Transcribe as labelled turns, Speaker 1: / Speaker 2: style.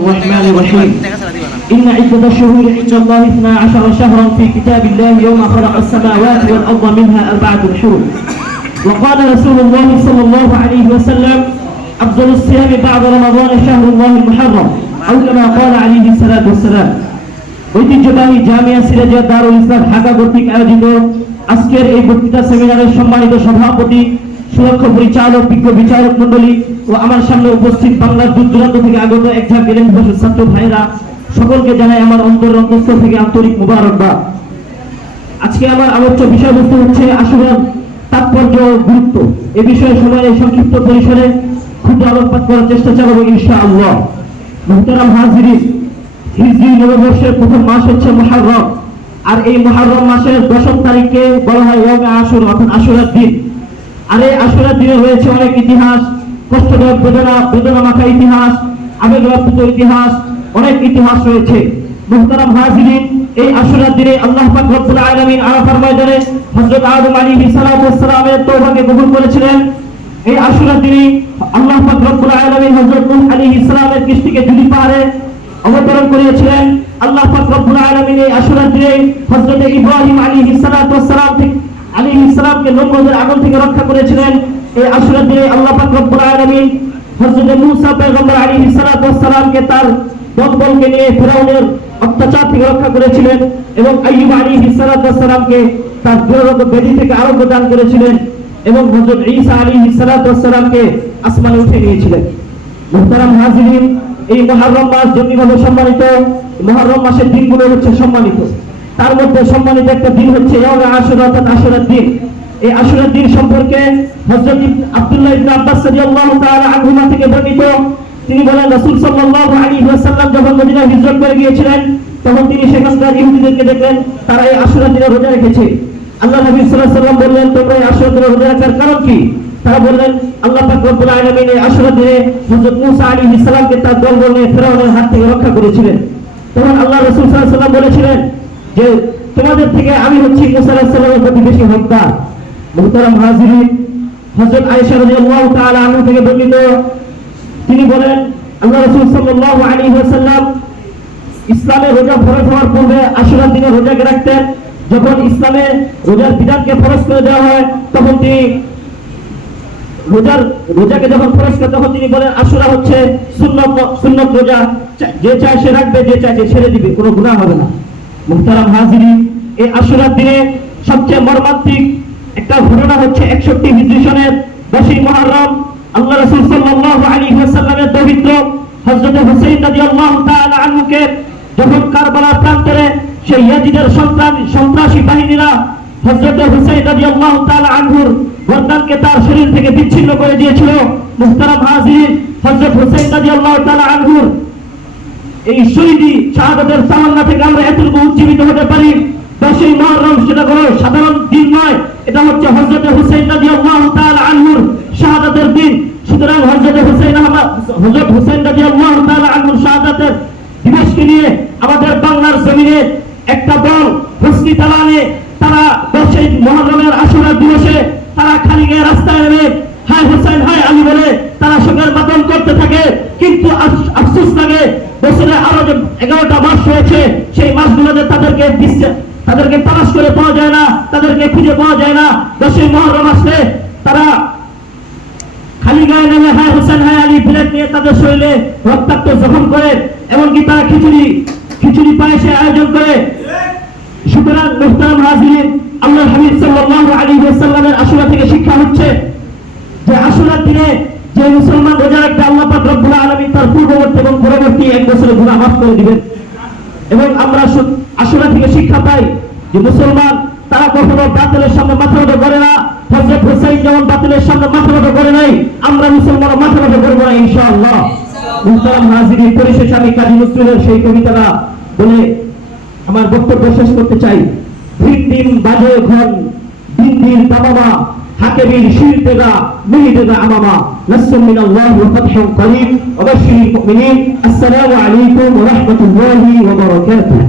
Speaker 1: الرحمن الرحيم إن عدة الشهور عند الله اثنا عشر شهرا في كتاب الله يوم خلق السماوات والأرض منها أربعة حرم وقال رسول الله صلى الله عليه وسلم أفضل الصيام بعد رمضان شهر الله المحرم أو كما قال عليه الصلاة والسلام ঐতিহ্যবাহী জামিয়া সিরাজিয়া দারুল ইসলাম ঢাকা কর্তৃক আয়োজিত আজকের এই বক্তৃতা সেমিনারের সম্মানিত সভাপতি সুরক্ষা পরিচালক, বিজ্ঞ বিচারক মন্ডলী ও আমার সামনে উপস্থিত বাংলার দূর দূরান্ত থেকে আগত এক ঝাঁক এলেন বসে ছাত্র ভাইরা সকলকে জানাই আমার অন্তর অন্তস্থ থেকে আন্তরিক মুবারকবাদ। আজকে আমার আলোচ্য বিষয়বস্তু হচ্ছে আসলে তাৎপর্য গুরুত্ব। এ বিষয়ে সময়ে সংক্ষিপ্ত পরিসরে ক্ষুদ্র আলোকপাত করার চেষ্টা চালাবো ইনশাআল্লাহ। মুহতারাম হাজিরিন, হিজরি নববর্ষের প্রথম মাস হচ্ছে মহারম আর এই মহারম মাসের দশম তারিখে বলা হয় আশুর অর্থাৎ আশুরার দিন। আর আশুরার দিনে রয়েছে অনেক ইতিহাস কষ্টদায়ক বেদনা বেদনা মাখা ইতিহাস আবেগপ্ত ইতিহাস, অনেক ইতিহাস রয়েছে। মুহতারাম হাজিরিন, এই দিনে আল্লাহ পাক রব্বুল আলামিন আরাফার ময়দানে হযরত আদম আলাইহিস সালাতু ওয়াস সালামের তওবাকে কবুল করেছিলেন। এই আশুরার দিনে আল্লাহ পাক রব্বুল আলামিন হযরত নূহ আলাইহিস সালামের কিস্তিকে অবতরণ করিয়েছিলেন, আল্লাহ পাক রব্বুল আলামিন এই আশুরার দিনে হযরত ইব্রাহিম আলাইহিস সালাতু ওয়াস সালাম থেকে আলাইহিস সালামকে নমরুদের আগুন থেকে রক্ষা করেছিলেন। এই আশুরার দিনে আল্লাহ পাক রব্বুল আলামিন হযরত মূসা পয়গম্বর আলাইহিস সালাতু ওয়াস সালামকে তার নিয়ে ফেরাউনের অত্যাচার থেকে রক্ষা করেছিলেন এবং আইয়ুব আলাইহিস সালাতু ওয়াস সালামকে তার থেকে আরোগ্য দান করেছিলেন এবং হযরত ঈসা আলাইহিস সালাতু ওয়াস সালামকে আসমানে উঠে নিয়েছিলেন। মুহতারাম হাজিরিন, এই মহরম মাস যেমনিভাবে সম্মানিত, মহরম মাসের দিনগুলো হচ্ছে সম্মানিত। তার মধ্যে সম্মানিত একটা দিন হচ্ছে আশুরার দিন। এই আশুরার দিন সম্পর্কে হযরত আব্দুল্লাহ ইবনে আব্বাস রাদিয়াল্লাহু তাআলা আনহুমা থেকে বর্ণিত। তিনি বলেন, রাসূল সাল্লাল্লাহু আলাইহি ওয়াসাল্লাম যখন মদিনা হিজরত করে গিয়েছিলেন, তখন তিনি সেখানকার ইহুদিদেরকে দেখলেন, তারা এই আশুরার দিনে রোজা রেখেছে। আল্লাহ নবী সাল্লাল্লাহু আলাইহি ওয়াসাল্লাম বললেন, তোমরা এই আশুরার দিনে রোজা রাখার কারণ কি? তারা বললেন, আল্লাহ পাক রব্বুল আলামিন এই আশুরা দিনে হযরত মূসা আলাইহিস সালামকে তার দলবল হাত থেকে রক্ষা করেছিলেন। তখন আল্লাহ রাসূল সাল্লাল্লাহু আলাইহি ওয়াসাল্লাম বলেছিলেন যে তোমাদের থেকে আমি হচ্ছি বেশি হকদার মুহতারাম হাজিরিন, হযরত আয়েশা রাদিয়াল্লাহু থেকে বর্ণিত। তিনি বলেন, আল্লাহ রাসূল সাল্লাল্লাহু আলাইহি ওয়াসাল্লাম ইসলামে রোজা ফরজ হওয়ার পূর্বে আশুরার দিনে রোজাকে রাখতেন। যখন ইসলামে রোজার বিধানকে ফরজ করে দেওয়া হয়, তখন তিনি রোজার, রোজাকে যখন ফরজ করে, তখন তিনি বলেন, আশুরা হচ্ছে সুন্নত সুন্নত রোজা। যে চায় সে রাখবে, যে চায় সে ছেড়ে দিবে, কোনো গুনাহ হবে না। মুহতারাম হাজিরি, এই আশুরার দিনে সবচেয়ে মর্মান্তিক একটা ঘটনা হচ্ছে একষট্টি হিজরি দশই মহরম। আল্লাহ রাসূল ওয়াসাল্লামের পবিত্র হযরত হুসাইন রাদিয়াল্লাহু তাআলা আনহুকে যখন কারবালার প্রান্তরে সেই ইয়াজিদের সন্ত্রাস বাহিনীরা হযরত হুসাইন রাদিয়াল্লাহু তাআলা আনহুর গর্দানকে তার শরীর থেকে বিচ্ছিন্ন করে দিয়েছিল। মুহতারাম হাজির হুসাইন রাদিয়াল্লাহু তাআলা আনহুর এই শহীদি শাহাদাতের উজ্জীবিত হতে পারি। দশই মহরম সেটা কোনো সাধারণ দিন নয়। এটা হচ্ছে হযরত হুসাইন রাদিয়াল্লাহু তাআলা আনহুর শাহাদাতের দিন। সুতরাং হযরত হুসাইন আহমদ হযরত হুসাইন রাদিয়াল্লাহু তাআলা আনহুর শাহাদাতের দিবসকে নিয়ে আমাদের বাংলার জমিনে একটা দল হুসনি তালানে তারা দশই মহরমের আশুরার দিবসে তারা খালি গায়ে রাস্তায় নেমে, হায় হুসাইন, হায় আলী বলে তারা সঙ্গের মাতন করতে থাকে। কিন্তু আফ- আফসোস লাগে, বছরে আরও যে এগারোটা মাস রয়েছে সেই মাসগুলোতে তাদেরকে তাদেরকে তালাশ করে পাওয়া যায় না, তাদেরকে খুঁজে পাওয়া যায় না। দশই মহরম আসলে তারা খালি গায়ে নেমে হায় হোসেন, হায় আলী প্লেট নিয়ে তাদের শরীরে রক্তাক্ত জখম করে, এমনকি তারা খিচুড়ি খিচুড়ি পায়েসে আয়োজন করে। সুতরাং মুহতারাম হাজির আল্লাহ হাবিব সাল্লাল্লাহু আলাইহি ওয়াসাল্লামের আশুরা থেকে শিক্ষা হচ্ছে যে আশুরার দিনে যে মুসলমান রোজা রাখবে, আল্লাহ পাক রব্বুল আলামিন তার পূর্ববর্তী এবং পরবর্তী এক বছরের গুনাহ মাফ করে দিবেন। এবং আমরা আশুরা থেকে শিক্ষা পাই যে মুসলমান তারা কখনো বাতিলের সামনে মাথা নত করে না, হযরত হুসাইন যেমন বাতিলের সামনে মাথা নত করে নাই, আমরা মুসলমান মাথা নত করব না ইনশাআল্লাহ। মুহতারাম পরিশেষে আমি কাজী নজরুলের সেই কবিতাটা বলে আমার বক্তব্য শেষ করতে চাই। দিন দিন বাজে ঘন দিন দিন তামামা হাকেবির শির দেগা মিহি দেগা আমামা নাসরুম মিনাল্লাহি ওয়া ফাতহুন করিম ওয়া বাশশিরিল মুমিনিন। আসসালামু আলাইকুম ওয়া রাহমাতুল্লাহি ওয়া বারাকাতুহু।